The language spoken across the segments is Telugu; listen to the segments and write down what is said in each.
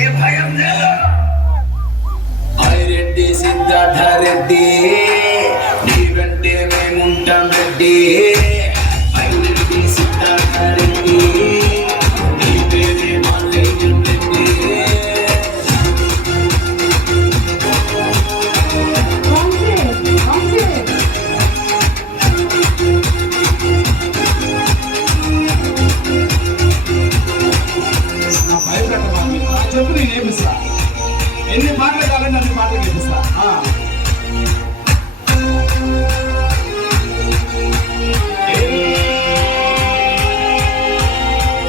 ఏ భయం లేదు. రెడ్డి సిద్ధార్థ రెడ్డి నీ వెంటే మేముంటాం రెడ్డి. రెడ్డి సిద్ధార్థ రెడ్డి నీ పేరే మాల్యం రెడ్డి. చెప్పు నేను ఏమిస్తా, ఎన్ని మాటలు కావాలని అన్ని మాటలు చేపిస్తా.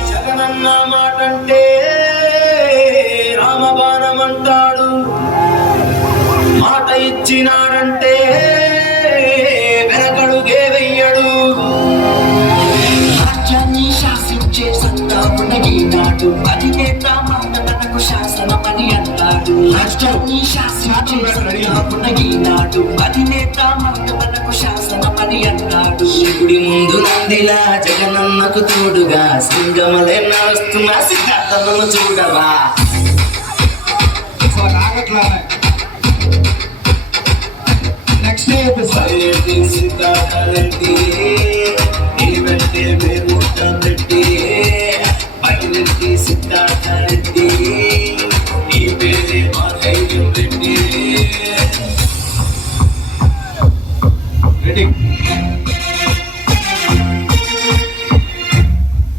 జగనన్న మాటంటే రామబాణం అంటాడు, మాట ఇచ్చినాడంటే వెనకడుగే వెయ్యడు. రాజ్యాన్ని శాసించే సత్తా ఉన్నగీనాడు, అధినేత మానవనకు శాసనమని అన్నాడు. రాజ్యాన్ని శాసించే సత్తా ఉన్నగీనాడు, అధినేత మానవనకు శాసనమని అన్నాడు. గుడి ముందు నందిలా జగనన్నకు తోడుగా సింగమలే నడుస్తున్న సిద్ధార్థను చూడరా. నెక్స్ట్ రెడ్డి సిద్ధార్థ రెడ్డి నీ వెంటే మేముంటాం రెడ్డి. రెడ్డి సిద్ధార్థ రెడ్డి